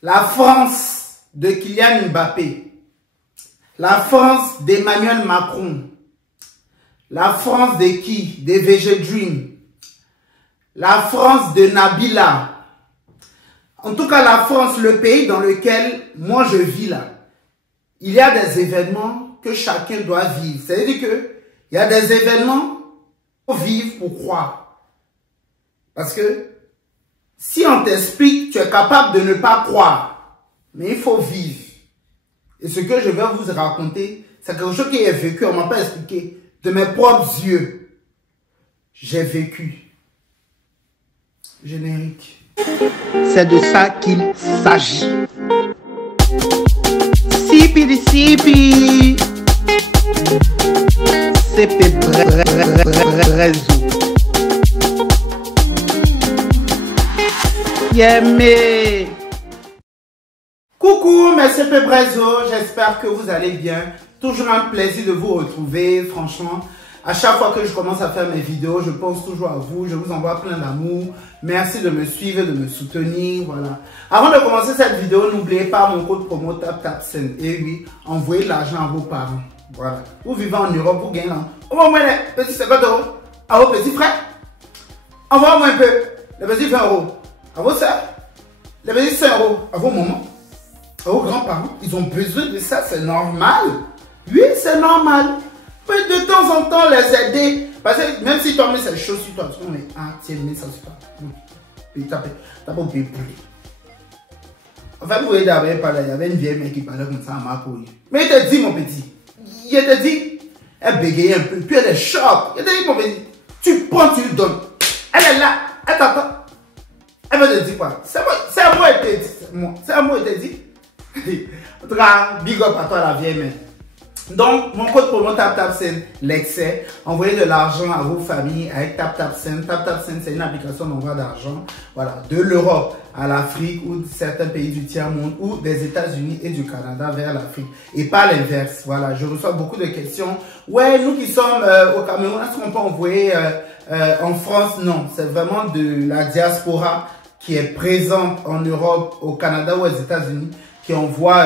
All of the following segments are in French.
La France de Kylian Mbappé. La France d'Emmanuel Macron. La France de qui? Des VG Dream. La France de Nabila. En tout cas, la France, le pays dans lequel moi je vis là. Il y a des événements que chacun doit vivre. C'est-à-dire que il y a des événements pour vivre, pour croire. Parce que si on t'explique, tu es capable de ne pas croire. Mais il faut vivre. Et ce que je vais vous raconter, c'est quelque chose qui est vécu. On ne m'a pas expliqué. De mes propres yeux. J'ai vécu. Générique. C'est de ça qu'il s'agit. Sipi di sipi. CP Brezo. Yémé. Coucou mes CP Brezo, j'espère que vous allez bien. Toujours un plaisir de vous retrouver, franchement. À chaque fois que je commence à faire mes vidéos, je pense toujours à vous. Je vous envoie plein d'amour. Merci de me suivre, de me soutenir. Voilà. Avant de commencer cette vidéo, n'oubliez pas mon code promo TapTapSend. Et oui, envoyez de l'argent à vos parents. Voilà. Vous vivez en Europe, vous gagnez là. Envoie-moi les petits 50 € à vos petits frères. Envoie-moi un peu les petits 20 € à vos soeurs. Les petits 5 € à vos mamans. À vos grands-parents. Ils ont besoin de ça, c'est normal. Oui, c'est normal. Mais de temps en temps, les aider. Parce que même si tu as mis ces choses sur toi, tu vas dire, ah, tiens, mets ça sur toi. Puis t'as pas oublié pour lui. Enfin, vous voyez d'abord, il y avait une vieille mère qui parlait comme ça à ma couille. Mais il te dit, mon petit. Il te dit, elle bégayait un peu. Puis elle est choc. Il te dit, mon petit, tu prends, tu lui donnes. Elle est là, elle t'attend. Elle va te dire quoi? C'est à moi, elle te dit. C'est à moi, elle te dit. En tout cas, big up à toi, la vieille mère. Donc, mon code promo TapTapSend, l'excès. Envoyez de l'argent à vos familles avec TapTapSend. TapTapSend, c'est une application d'envoi d'argent. Voilà, de l'Europe à l'Afrique ou de certains pays du tiers-monde ou des États-Unis et du Canada vers l'Afrique. Et pas l'inverse. Voilà, je reçois beaucoup de questions. Ouais, nous qui sommes au Cameroun, est-ce qu'on peut envoyer en France? Non, c'est vraiment de la diaspora qui est présente en Europe, au Canada ou aux États-Unis qui envoie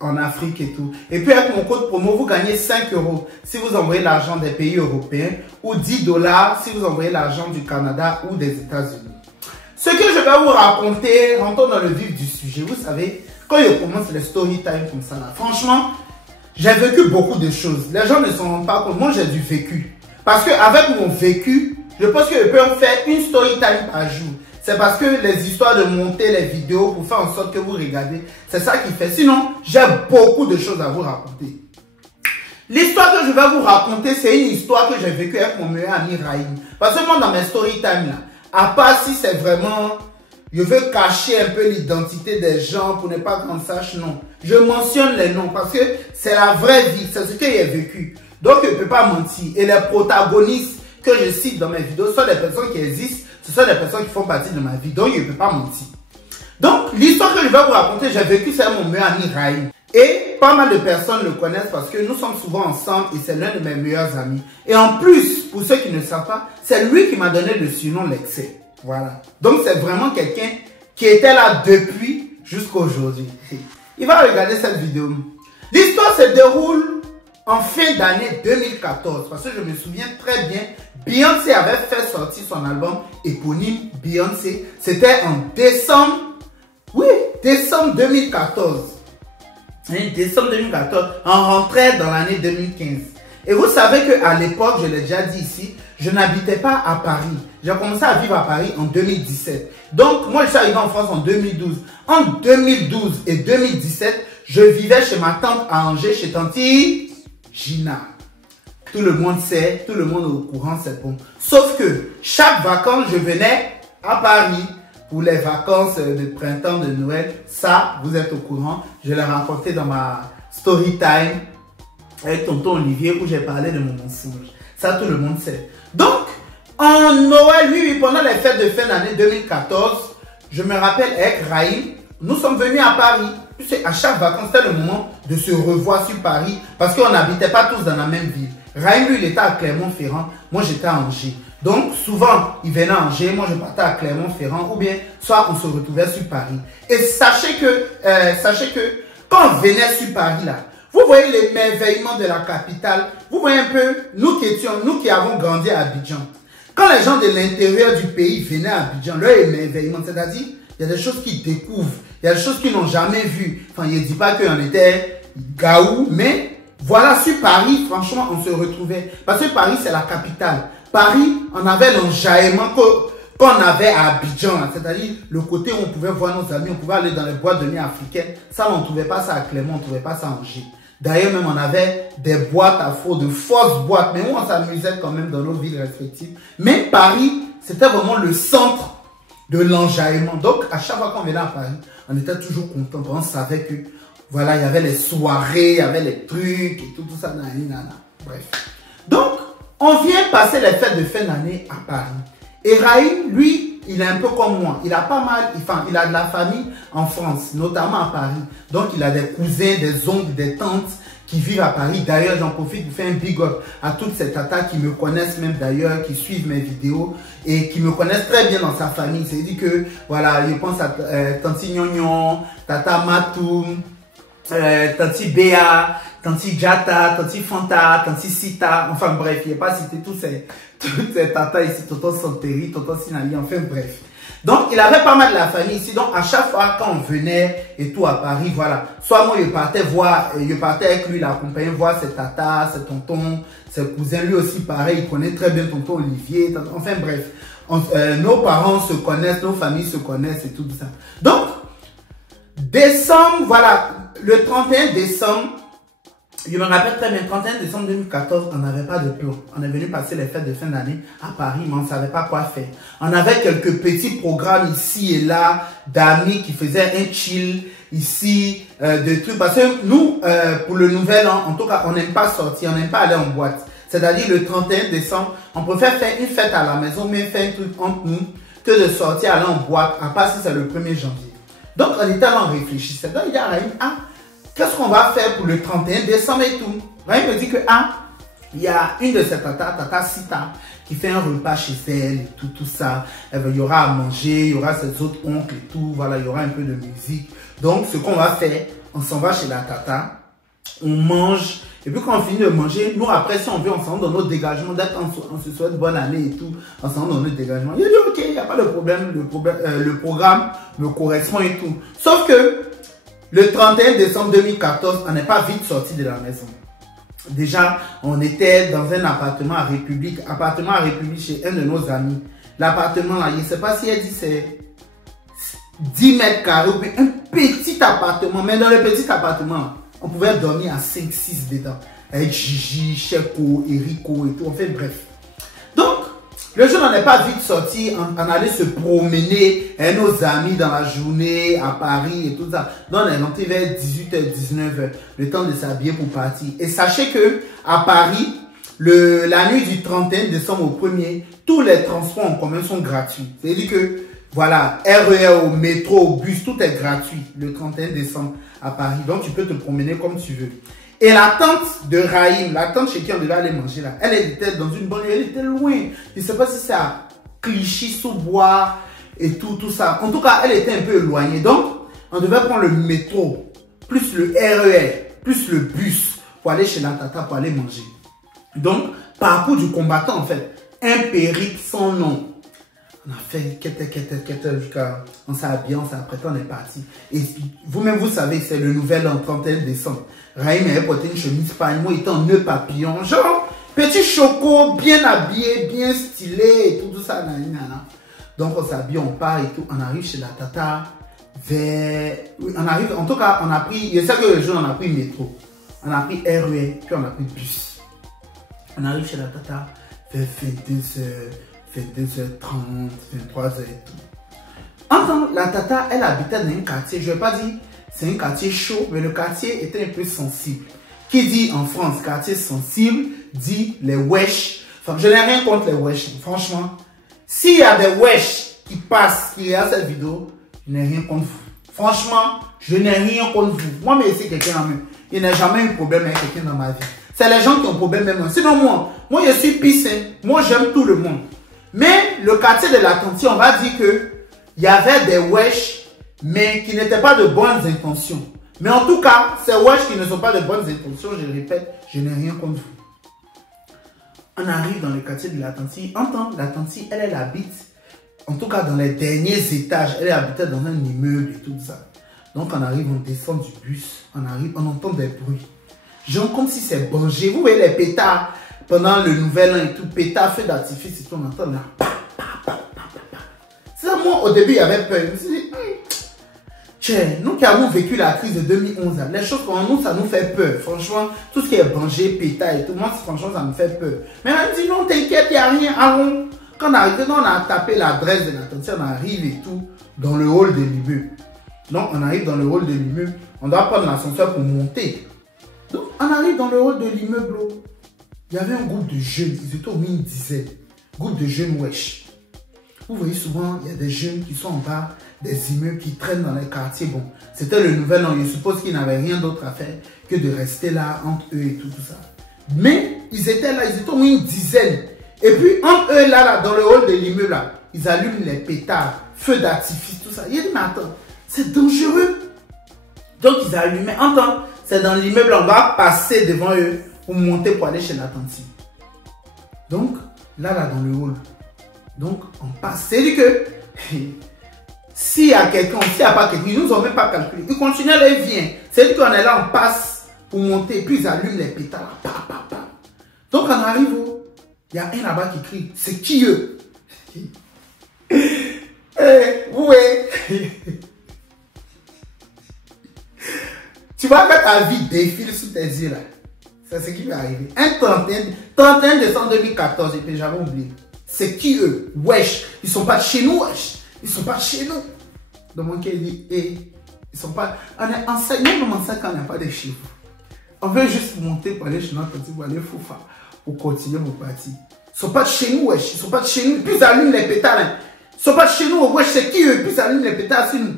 en Afrique et tout. Et puis avec mon code promo, vous gagnez 5 € si vous envoyez l'argent des pays européens ou 10 $ si vous envoyez l'argent du Canada ou des États-Unis. Ce que je vais vous raconter, rentrons dans le vif du sujet. Vous savez, quand je commence les story time comme ça, là, franchement, j'ai vécu beaucoup de choses. Les gens ne s'en rendent pas compte. Moi, j'ai du vécu. Parce qu'avec mon vécu, je pense que je peux en faire une story time par jour. C'est parce que les histoires de monter les vidéos pour faire en sorte que vous regardez, c'est ça qui fait. Sinon, j'ai beaucoup de choses à vous raconter. L'histoire que je vais vous raconter, c'est une histoire que j'ai vécue avec mon meilleur ami Raïm. Parce que moi, dans mes story time, là, à part si c'est vraiment, je veux cacher un peu l'identité des gens pour ne pas qu'on sache, non. Je mentionne les noms parce que c'est la vraie vie, c'est ce que j'ai vécu. Donc, je ne peux pas mentir. Et les protagonistes que je cite dans mes vidéos sont des personnes qui existent. Ce sont des personnes qui font partie de ma vie, donc je ne peux pas mentir. Donc, l'histoire que je vais vous raconter, j'ai vécu ça avec mon meilleur ami Raïm. Et pas mal de personnes le connaissent parce que nous sommes souvent ensemble et c'est l'un de mes meilleurs amis. Et en plus, pour ceux qui ne savent pas, c'est lui qui m'a donné le surnom l'excès. Voilà. Donc, c'est vraiment quelqu'un qui était là depuis jusqu'à aujourd'hui. Il va regarder cette vidéo. L'histoire se déroule en fin d'année 2014, parce que je me souviens très bien, Beyoncé avait fait sortir son album éponyme Beyoncé. C'était en décembre, oui, décembre 2014. Décembre 2014, on rentrait dans l'année 2015. Et vous savez qu'à l'époque, je l'ai déjà dit ici, je n'habitais pas à Paris. J'ai commencé à vivre à Paris en 2017. Donc, moi, je suis arrivé en France en 2012. En 2012 et 2017, je vivais chez ma tante à Angers, chez tanti Gina. Tout le monde sait, tout le monde est au courant, c'est bon. Sauf que chaque vacances, je venais à Paris pour les vacances de printemps, de Noël. Ça, vous êtes au courant. Je l'ai raconté dans ma story time avec tonton Olivier où j'ai parlé de mon mensonge. Ça, tout le monde sait. Donc, en Noël, oui, pendant les fêtes de fin d'année 2014, je me rappelle avec Raïm, nous sommes venus à Paris. À chaque vacances, c'était le moment de se revoir sur Paris parce qu'on n'habitait pas tous dans la même ville. Raïm, lui, il était à Clermont-Ferrand. Moi, j'étais à Angers. Donc, souvent, il venait à Angers, moi je partais à Clermont-Ferrand, ou bien, soit on se retrouvait sur Paris. Et sachez que quand on venait sur Paris, là, vous voyez l'émerveillement de la capitale, vous voyez un peu, nous qui avons grandi à Abidjan. Quand les gens de l'intérieur du pays venaient à Abidjan, leur émerveillement, c'est-à-dire, il y a des choses qu'ils découvrent, il y a des choses qu'ils n'ont jamais vues. Enfin, il ne dit pas qu'on était gaou, mais voilà, sur Paris, franchement, on se retrouvait. Parce que Paris, c'est la capitale. Paris, on avait l'enjaillement qu'on avait à Abidjan, c'est-à-dire le côté où on pouvait voir nos amis, on pouvait aller dans les boîtes de nuit africaines. Ça, on ne trouvait pas ça à Clermont, on ne trouvait pas ça à Angers. D'ailleurs, même on avait des boîtes à faux, de fausses boîtes, mais où on s'amusait quand même dans nos villes respectives. Mais Paris, c'était vraiment le centre de l'enjaillement. Donc, à chaque fois qu'on venait à Paris, on était toujours content. On savait que, voilà, il y avait les soirées, il y avait les trucs et tout ça. Bref. Donc, on vient passer les fêtes de fin d'année à Paris. Et Raïm, lui, il est un peu comme moi. Il a pas mal, enfin, il a de la famille en France, notamment à Paris. Donc, il a des cousins, des oncles, des tantes qui vivent à Paris. D'ailleurs, j'en profite pour faire un big up à toutes ces tatas qui me connaissent même d'ailleurs, qui suivent mes vidéos et qui me connaissent très bien dans sa famille. C'est-à-dire que, voilà, je pense à Tanti Gnognon, Tata Matou, Tanti Béa, Tanti Jata, Tanti Fanta, Tanti Sita, enfin bref, il n'y a pas cité toutes ces tatas ici, Tonton Santeri, Tonton Sinali, enfin bref. Donc, il avait pas mal de la famille ici. Donc, à chaque fois, quand on venait et tout à Paris, voilà. Soit moi, je partais avec lui, l'accompagner, voir ses tatas, ses tontons, ses cousins. Lui aussi, pareil, il connaît très bien tonton Olivier. Enfin, bref. Nos parents se connaissent, nos familles se connaissent et tout ça. Donc, décembre, voilà. Le 31 décembre, je me rappelle très bien, 31 décembre 2014, on n'avait pas de plan. On est venu passer les fêtes de fin d'année à Paris, mais on ne savait pas quoi faire. On avait quelques petits programmes ici et là, d'amis qui faisaient un chill ici, de trucs. Parce que nous, pour le nouvel an, en tout cas, on n'aime pas sortir, on n'aime pas aller en boîte. C'est-à-dire le 31 décembre, on préfère faire une fête à la maison, mais faire un truc entre nous, que de sortir, aller en boîte, à part si c'est le 1er janvier. Donc, on était là, on réfléchissait. Donc, il y a Raïm, qu'est-ce qu'on va faire pour le 31 décembre et tout? Raïm me dit que, il y a une de ces tatas, Tata Sita, qui fait un repas chez elle et tout ça. Il y aura à manger, il y aura ses autres oncles et tout. Voilà, il y aura un peu de musique. Donc, ce qu'on va faire, on s'en va chez la tata, on mange. Et puis, quand on finit de manger, nous, après, si on veut, on s'en va dans notre dégagement. Dès qu'on se souhaite bonne année et tout, on s'en va dans notre dégagement. Il a dit, ok, il n'y a pas de problème. Le programme me correspond et tout. Sauf que, le 31 décembre 2014, on n'est pas vite sorti de la maison. Déjà, on était dans un appartement à République chez un de nos amis. L'appartement là, je ne sais pas si elle dit c'est 10 mètres carrés ou un petit appartement. Mais dans le petit appartement, on pouvait dormir à 5-6 dedans. Avec Gigi, Cheko, Erico et tout. Enfin bref. Donc, le jour, on n'est pas vite sorti, on allait se promener avec nos amis dans la journée à Paris et tout ça. Donc, on est rentré vers 18h-19h, le temps de s'habiller pour partir. Et sachez que à Paris, la nuit du 31 décembre au 1er, tous les transports en commun sont gratuits. C'est-à-dire que, voilà, RER, au métro, au bus, tout est gratuit le 31 décembre à Paris. Donc, tu peux te promener comme tu veux. Et la tante de Raïm, la tante chez qui on devait aller manger là, elle était dans une banlieue, elle était loin. Je ne sais pas si c'est à Clichy-sous-Bois et tout ça. En tout cas, elle était un peu éloignée. Donc, on devait prendre le métro, plus le RER, plus le bus pour aller chez la tata, pour aller manger. Donc, parcours du combattant en fait. Un périple sans nom. On a fait jusqu'à... On s'est habillé, on s'est apprêté, on est parti. Et vous-même, vous savez, c'est le nouvel an, 31 décembre. Raïm avait porté une chemise pagne, moi, il était en nœud papillon. Genre, petit choco, bien habillé, bien stylé, et tout ça. Donc, on s'habille, on part et tout. On arrive chez la tata vers... Oui, on arrive, en tout cas, on a pris... Je sais que le jour, on a pris métro. On a pris RER, puis on a pris bus. On arrive chez la tata vers 22h30, 23h et tout. Enfin, la tata, elle habitait dans un quartier, je ne vais pas dire c'est un quartier chaud, mais le quartier était un peu sensible. Qui dit en France quartier sensible, dit les wesh. Enfin, je n'ai rien contre les wesh, franchement. S'il y a des wesh qui passent, qui regardent cette vidéo, je n'ai rien contre vous. Franchement, je n'ai rien contre vous. Moi, mais c'est quelqu'un en même. Il n'y a jamais eu de problème avec quelqu'un dans ma vie. C'est les gens qui ont problème même. Sinon, moi je suis pisse. Moi, j'aime tout le monde. Mais le quartier de l'Atlantique, on va dire que il y avait des wesh, mais qui n'étaient pas de bonnes intentions. Mais en tout cas, ces wesh qui ne sont pas de bonnes intentions, je le répète, je n'ai rien contre vous. On arrive dans le quartier de l'Atlantique. Entend, l'Atlantique, elle habite, en tout cas dans les derniers étages, elle habitait dans un immeuble et tout ça. Donc on arrive, on descend du bus, on arrive, on entend des bruits. Genre comme si c'est bangé. Vous voyez les pétards pendant le nouvel an et tout, pétards, feux d'artifice et tout, on entend là. C'est ça, moi au début il y avait peur. Je me suis dit, tiens, nous qui avons vécu la crise de 2011, là, les choses comme nous, ça nous fait peur. Franchement, tout ce qui est bangé, pétard et tout, moi franchement ça me fait peur. Mais elle me dit non, t'inquiète, il n'y a rien, allons. Quand on arrive, on a tapé l'adresse de l'Atlantique, on arrive et tout dans le hall de l'immeuble. Donc on arrive dans le hall de l'immeuble, on doit prendre l'ascenseur pour monter. Donc on arrive dans le hall de l'immeuble. Il y avait un groupe de jeunes, ils étaient au moins une dizaine. Groupe de jeunes wesh. Vous voyez souvent, il y a des jeunes qui sont en bas des immeubles qui traînent dans les quartiers. Bon, c'était le nouvel an, je suppose qu'ils n'avaient rien d'autre à faire que de rester là entre eux et tout ça. Mais ils étaient là, ils étaient au moins une dizaine. Et puis entre eux là, dans le hall de l'immeuble là, ils allument les pétards, feux d'artifice, tout ça. Il a dit mais attends, c'est dangereux. Donc ils allumaient, entends, c'est dans l'immeuble, on va passer devant eux pour monter pour aller chez l'Atlantique. Donc là dans le hall, donc on passe. C'est-à-dire que s'il y a quelqu'un, s'il n'y a pas quelqu'un, ils nous ont même pas calculé. Ils continuent, là, ils viennent. C'est-à-dire qu'on est là, on passe pour monter, puis ils allument les pétards. Donc on arrive où il y a un là-bas qui crie, c'est qui eux? Ouais. Tu vois que ta vie défile sous tes yeux là. C'est ce qui va arriver. Un 31 décembre 2014, et puis j'avais oublié. C'est qui eux? Wesh. Ils sont pas de chez nous, wesh. Ils sont pas de chez nous. Donc mon cœur dit, ils sont pas. On est enceinte, même enceinte quand on n'a pas de chez vous. On veut juste monter pour aller chez notre petit, pour aller foufa, pour continuer mon parti. Ils sont pas de chez nous, wesh. Ils sont pas de chez nous. Puis ils allument les pétards. Hein. Ils sont pas de chez nous, wesh. C'est qui eux? Puis ils allument les pétards sur nous.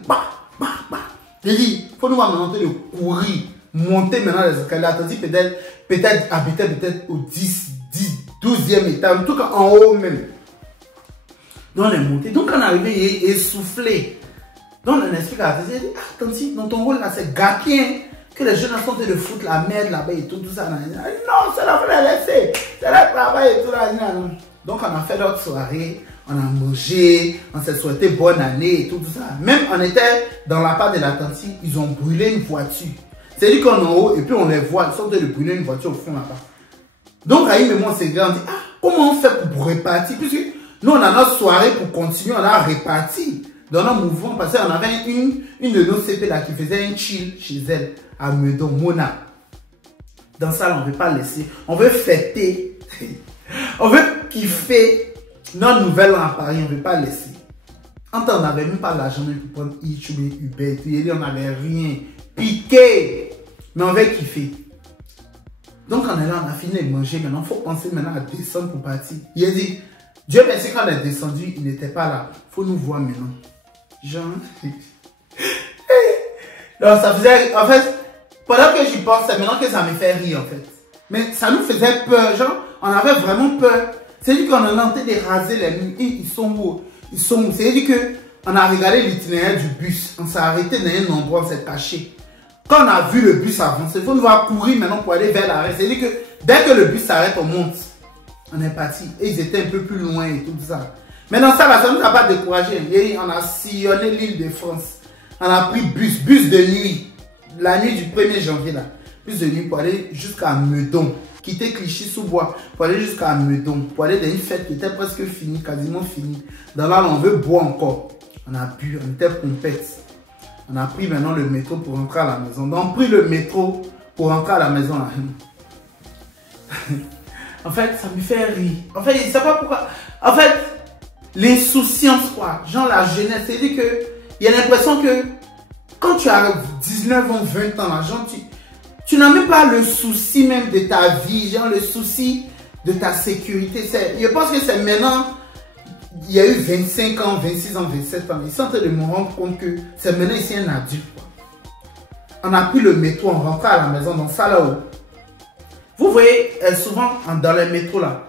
Je dis, il faut nous maintenant de courir, monter maintenant les escaliers. Attendu peut-être habiter peut-être au 12e étage, en tout cas en haut même. Donc on est monté. Donc on est arrivé essoufflé. Donc on explique à Attendu, il dit, attendu, dans ton rôle là, c'est gâpien que les jeunes sont en train de foutre la merde là-bas et tout ça. Non, c'est la fin laisser. C'est le travail et tout là. Donc on a fait notre soirée. On a mangé, on s'est souhaité bonne année et tout ça. Même on était dans la part de l'Atlantique, ils ont brûlé une voiture. C'est-à-dire qu'on est en haut et puis on les voit, ils sont en train de brûler une voiture au fond là-bas. Donc Raïm et moi, c'est grand, on dit, comment on fait pour répartir? Puisque nous, on a notre soirée pour continuer, on a réparti dans nos mouvements. Parce qu'on avait une de nos CP là qui faisait un chill chez elle, à Meudon, Mona. Dans ça, on ne veut pas laisser. On veut fêter. On veut kiffer. Notre nouvelle an à Paris, on ne veut pas laisser. On n'avait même pas l'argent pour prendre YouTube, Uber, on n'avait rien. Piqué. Mais on veut kiffer. Donc on est là, on a fini de manger. Maintenant, il faut penser maintenant à descendre pour partir. Il a dit, Dieu merci quand on est descendu, il n'était pas là. Il faut nous voir maintenant. Genre. Donc ça faisait, en fait, pendant que j'y pense, c'est maintenant que ça me fait rire en fait. Mais ça nous faisait peur, genre, on avait vraiment peur. C'est-à-dire qu'on a tenté de raser les murs. Ils sont où? Ils sont où? C'est-à-dire qu'on a regardé l'itinéraire du bus. On s'est arrêté dans un endroit, on s'est caché. Quand on a vu le bus avancer, il faut nous voir courir maintenant pour aller vers l'arrêt. C'est-à-dire que dès que le bus s'arrête, on monte. On est parti. Et ils étaient un peu plus loin et tout ça. Mais dans ça, ça ne nous a pas découragé. On a sillonné l'île de France. On a pris bus de nuit. La nuit du 1er janvier là. Bus de nuit pour aller jusqu'à Meudon. Quitter Clichy-sous-Bois pour aller jusqu'à Meudon, pour aller dans une fête qui était presque finie, quasiment finie. Dans là, on veut boire encore. On a bu, on était pompette. On a pris maintenant le métro pour rentrer à la maison. Donc, on a pris le métro pour rentrer à la maison. En fait, ça me fait rire. En fait, je ne sais pas pourquoi. En fait, l'insouciance, quoi. Genre la jeunesse. C'est-à-dire qu'il y a l'impression que quand tu as 19 ans, 20 ans, là, genre, tu n'as même pas le souci même de ta vie, genre le souci de ta sécurité. Je pense que c'est maintenant, il y a eu 25 ans, 26 ans, 27 ans. Ils sont en train de me rendre compte que c'est maintenant ici un adulte. Quoi. On a pris le métro, on rentrait à la maison dans ça là-haut. Vous voyez, souvent dans les métros là,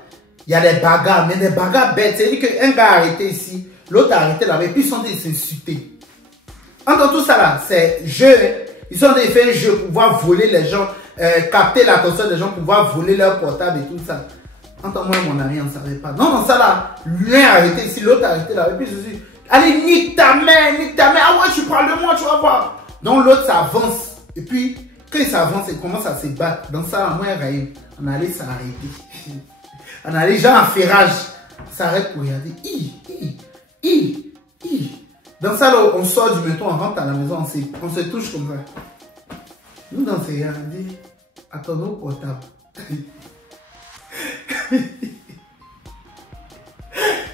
il y a des bagarres, mais des bagarres bêtes. C'est-à-dire qu'un gars a arrêté ici, l'autre a arrêté là-bas, et puis ils sont en train de s'insulter. Entre tout ça là, c'est jeu. Ils sont en train de faire un jeu pour pouvoir voler les gens, capter l'attention des gens, pour pouvoir voler leur portable et tout ça. Entre moi et mon ami, on ne savait pas. Non, ça là, l'un a arrêté ici, l'autre a arrêté là, et puis je suis, allez, nique ta mère, ah ouais, tu parles de moi, tu vas voir. Donc l'autre s'avance, et puis quand il s'avance, il commence à se battre. Dans ça, moi et Raïm, on allait s'arrêter. On allait genre en ferrage. On s'arrête pour regarder. Dans ça, là, on sort du métro, on rentre à la maison, on se touche comme ça. Nous, dans ces gars, on dit, attendons au portable.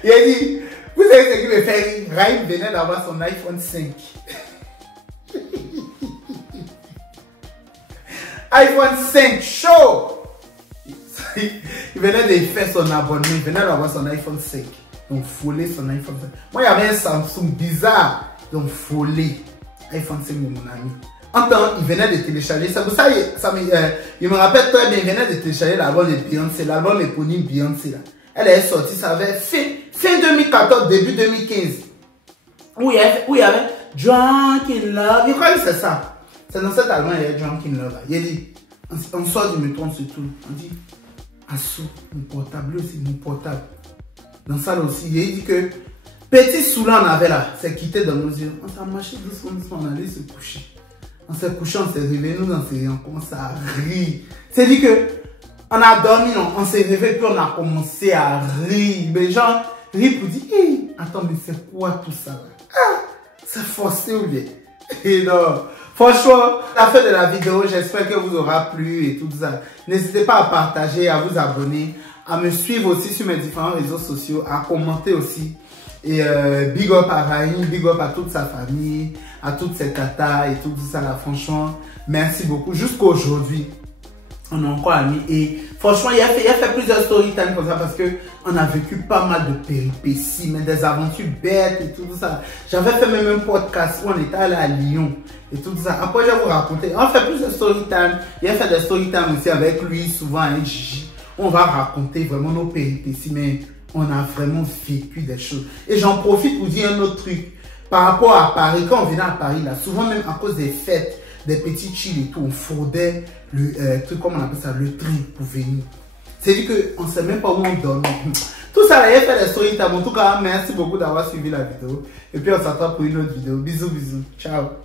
Il a dit, vous savez ce qui me fait rire? Raïm venait d'avoir son iPhone 5. iPhone 5 chaud. Il venait de faire son abonnement, il venait d'avoir son iPhone 5. Donc folé son iPhone 5. Moi il y avait un Samsung bizarre. Donc folé iPhone 5 de mon ami. En temps, il venait de télécharger. C'est pour ça, il me rappelle très bien, il venait de télécharger l'album de Beyoncé, l'album éponyme Beyoncé là. Elle est sortie, ça avait fin 2014, début 2015. Où il y avait Drunk in Love. Je crois que c'est ça. C'est dans cet album, il y a Drunk in Love. Il dit, on sort du métro, on se tourne. On dit, Assou, mon portable, lui aussi, mon portable. Dans ça là aussi, il dit que petit soulant on avait là, c'est quitté dans nos yeux. On s'est marché doucement, on allait se coucher. On s'est couché, on s'est réveillé, nous on s'est commencé à rire. C'est dit que on a dormi, non, on s'est réveillé, puis on a commencé à rire. Les gens rient pour dire, hey, attends, mais c'est quoi tout ça là? Ah, c'est forcé ou bien? Et non, franchement, la fin de la vidéo, j'espère que vous aura plu et tout ça. N'hésitez pas à partager, à vous abonner, à me suivre aussi sur mes différents réseaux sociaux, à commenter aussi. Et big up à Raïm, big up à toute sa famille, à toutes ses tatas et tout ça là. Franchement, merci beaucoup. Jusqu'à aujourd'hui, on est encore amis. Et franchement, il a fait plusieurs story time comme ça parce que on a vécu pas mal de péripéties, mais des aventures bêtes et tout ça. J'avais fait même un podcast où on était allé à Lyon et tout ça. Après, je vais vous raconter. On fait plusieurs story time. Il a fait des story time aussi avec lui, souvent avec Gigi. On va raconter vraiment nos péripéties, mais on a vraiment vécu des choses. Et j'en profite pour dire un autre truc. Par rapport à Paris, quand on venait à Paris, là, souvent même à cause des fêtes, des petits chills et tout, on fraudait le truc, comme on appelle ça, le train pour venir. C'est-à-dire qu'on ne sait même pas où on dormait. Tout ça, là, il a fait des stories. En tout cas, merci beaucoup d'avoir suivi la vidéo. Et puis, on s'attend pour une autre vidéo. Bisous, bisous. Ciao.